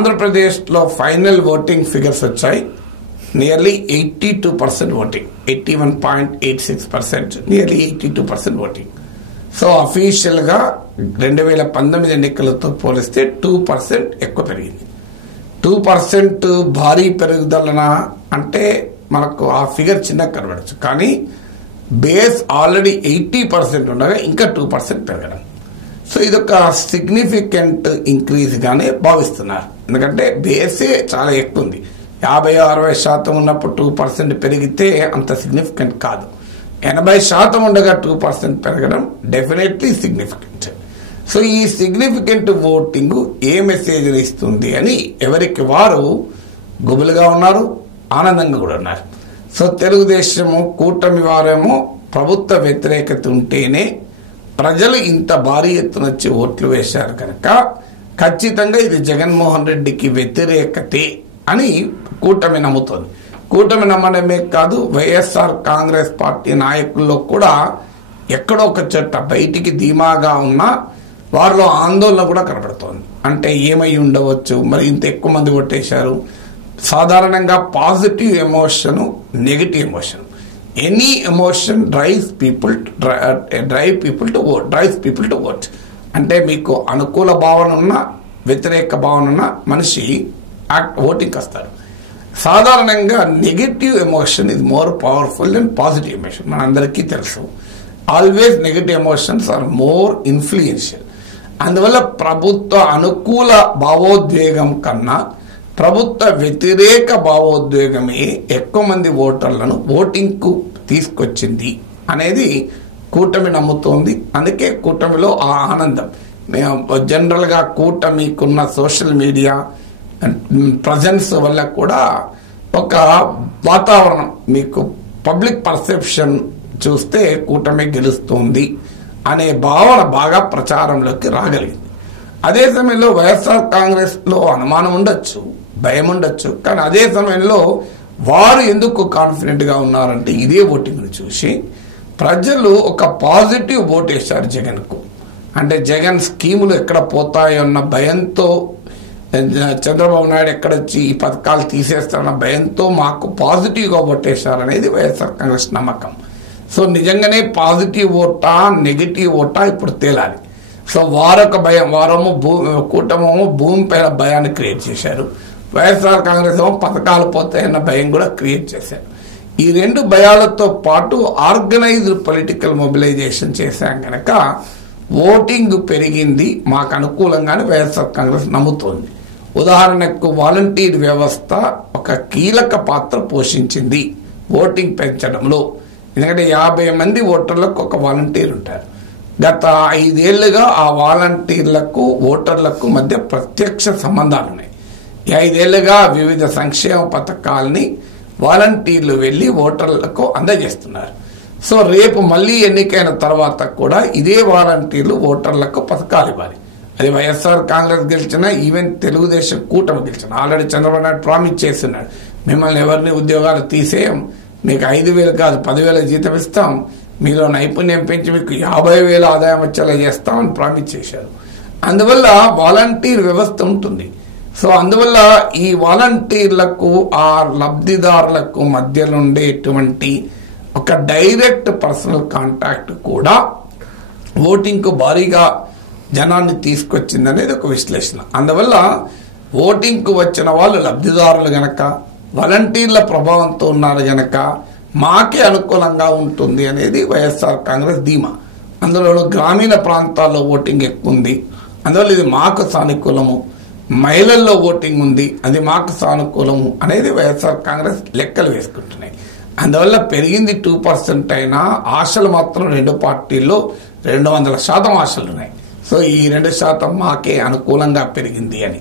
ఆంధ్రప్రదేశ్లో final voting figures వచ్చాయి. Nearly 82% voting, 81.86%, nearly 82% voting. So అఫీషియల్గా 2019 ఎన్నికలతో పోలిస్తే 2% ఎక్కువ పెరిగింది. 2% భారీ పెరుగుదలన అంటే మనకు ఆ ఫిగర్ చిన్నగా కనబడచ్చు, కానీ బేస్ ఆల్రెడీ 80% ఉండగా ఇంకా 2% పెరగడం. సో ఇదొక సిగ్నిఫికెంట్ ఇంక్రీజ్ గానే భావిస్తున్నారు. ఎందుకంటే బేసే చాలా ఎక్కువ ఉంది. 50-60% ఉన్నప్పుడు 2% పెరిగితే అంత సిగ్నిఫికెంట్ కాదు. 80% ఉండగా 2% పెరగడం డెఫినెట్లీ సిగ్నిఫికెంట్. సో ఈ సిగ్నిఫికెంట్ ఓటింగ్ ఏ మెసేజ్ ఇస్తుంది అని ఎవరికి వారు గుబులుగా ఉన్నారు, ఆనందంగా కూడా ఉన్నారు. సో తెలుగుదేశము కూటమి వారేమో ప్రభుత్వ వ్యతిరేకత ఉంటేనే ప్రజలు ఇంత భారీ ఎత్తున వచ్చి ఓట్లు వేశారు కనుక ఖచ్చితంగా ఇది జగన్మోహన్ రెడ్డికి వ్యతిరేకతే అని కూటమి నమ్ముతోంది. కూటమి నమ్మడమే కాదు, వైఎస్ఆర్ కాంగ్రెస్ పార్టీ నాయకుల్లో కూడా ఎక్కడో ఒక చోట బయటికి ధీమాగా ఉన్న వారిలో ఆందోళన కూడా కనబడుతోంది. అంటే ఏమై ఉండవచ్చు, మరి ఇంత ఎక్కువ మంది ఓటేశారు. సాధారణంగా positive emotion, negative emotion, any emotion drives people to vote. అంటే మీకు అనుకూల భావన ఉన్న, వ్యతిరేక భావన ఉన్న మనిషి ఓటింగ్కి వస్తారు. సాధారణంగా negative emotion is more powerful than positive emotion, మనందరికీ తెలుసు. Always negative emotions are more influential. అందువల్ల ప్రభుత్వ అనుకూల భావోద్వేగం కన్నా ప్రభుత్వ వ్యతిరేక భావోద్వేగమే ఎక్కువ మంది ఓటర్లను ఓటింగ్కు తీసుకొచ్చింది అనేది కూటమి నమ్ముతోంది. అందుకే కూటమిలో ఆ ఆనందం. జనరల్గా కూటమికున్న సోషల్ మీడియా ప్రజెన్స్ వల్ల కూడా ఒక వాతావరణం, మీకు పబ్లిక్ పర్సెప్షన్ చూస్తే కూటమి గెలుస్తుంది అనే భావన బాగా ప్రచారంలోకి రాగలిగింది. అదే సమయంలో వైఎస్ఆర్ కాంగ్రెస్లో అనుమానం ఉండొచ్చు, భయం ఉండొచ్చు, కానీ అదే సమయంలో వారు ఎందుకు కాన్ఫిడెంట్గా ఉన్నారంటే ఇదే ఓటింగ్ను చూసి ప్రజలు ఒక పాజిటివ్ ఓట్ వేశారు జగన్కు. అంటే జగన్ స్కీములు ఎక్కడ పోతాయో అన్న భయంతో, చంద్రబాబు నాయుడు ఎక్కడొచ్చి ఈ పథకాలు తీసేస్తారన్న భయంతో మాకు పాజిటివ్గా ఓటేశారనేది వైఎస్ఆర్ కాంగ్రెస్ నమ్మకం. సో నిజంగానే పాజిటివ్ ఓటా నెగిటివ్ ఓటా ఇప్పుడు తేలాలి. సో వారొక భయం, వారేమో కూటమేమో భూమి పైన భయాన్ని క్రియేట్ చేశారు. వైఎస్ఆర్ కాంగ్రెస్ ఏమో పథకాలు పోతాయన్న భయం కూడా క్రియేట్ చేశారు. ఈ రెండు భయాలతో పాటు ఆర్గనైజ్డ్ పొలిటికల్ మొబిలైజేషన్ చేశాం కనుక ఓటింగ్ పెరిగింది మాకు అనుకూలంగానే వైఎస్ఆర్ కాంగ్రెస్ నమ్ముతోంది. ఉదాహరణకు వాలంటీర్ వ్యవస్థ ఒక కీలక పాత్ర పోషించింది ఓటింగ్ పెంచడంలో. ఎందుకంటే 50 మంది ఓటర్లకు ఒక వాలంటీర్ ఉంటారు. గత 5 ఏళ్లుగా ఆ వాలంటీర్లకు ఓటర్లకు మధ్య ప్రత్యక్ష సంబంధాలు ఉన్నాయి. 5 ఏళ్లుగా వివిధ సంక్షేమ పథకాలని వాలంటీర్లు వెళ్లి ఓటర్లకు అందజేస్తున్నారు. సో రేపు మళ్ళీ ఎన్నికైన తర్వాత కూడా ఇదే వాలంటీర్లు ఓటర్లకు పథకాలు ఇవ్వాలి. అది వైఎస్ఆర్ కాంగ్రెస్ గెలిచినా, ఈవెన్ తెలుగుదేశం కూటమి గెలిచిన, ఆల్రెడీ చంద్రబాబు నాయుడు ప్రామిస్ చేస్తున్నాడు, మిమ్మల్ని ఎవరిని ఉద్యోగాలు తీసేయం, మీకు 5,000 కాదు 10,000 జీతం ఇస్తాం, మీలో నైపుణ్యం పెంచి మీకు 50,000 ఆదాయం వచ్చేలా చేస్తామని ప్రామిస్ చేశారు. అందువల్ల వాలంటీర్ వ్యవస్థ ఉంటుంది. సో అందువల్ల ఈ వాలంటీర్లకు ఆ లబ్ధిదారులకు మధ్యలో ఉండేటువంటి ఒక డైరెక్ట్ పర్సనల్ కాంటాక్ట్ కూడా ఓటింగ్కు భారీగా జనాన్ని తీసుకొచ్చిందనేది ఒక విశ్లేషణ. అందువల్ల ఓటింగ్కు వచ్చిన వాళ్ళు లబ్ధిదారులు గనక వాలంటీర్ల ప్రభావంతో ఉన్నారు గనక మాకే అనుకూలంగా ఉంటుంది అనేది వైఎస్ఆర్ కాంగ్రెస్ ధీమా. అందులో గ్రామీణ ప్రాంతాల్లో ఓటింగ్ ఎక్కువ ఉంది, అందువల్ల ఇది మాకు సానుకూలము. మహిళల్లో ఓటింగ్ ఉంది, అది మాకు సానుకూలము అనేది వైఎస్ఆర్ కాంగ్రెస్ లెక్కలు వేసుకుంటున్నాయి. అందువల్ల పెరిగింది 2% అయినా ఆశలు మాత్రం రెండు పార్టీల్లో 200% ఆశలు ఉన్నాయి. సో ఈ 2% మాకే అనుకూలంగా పెరిగింది అని.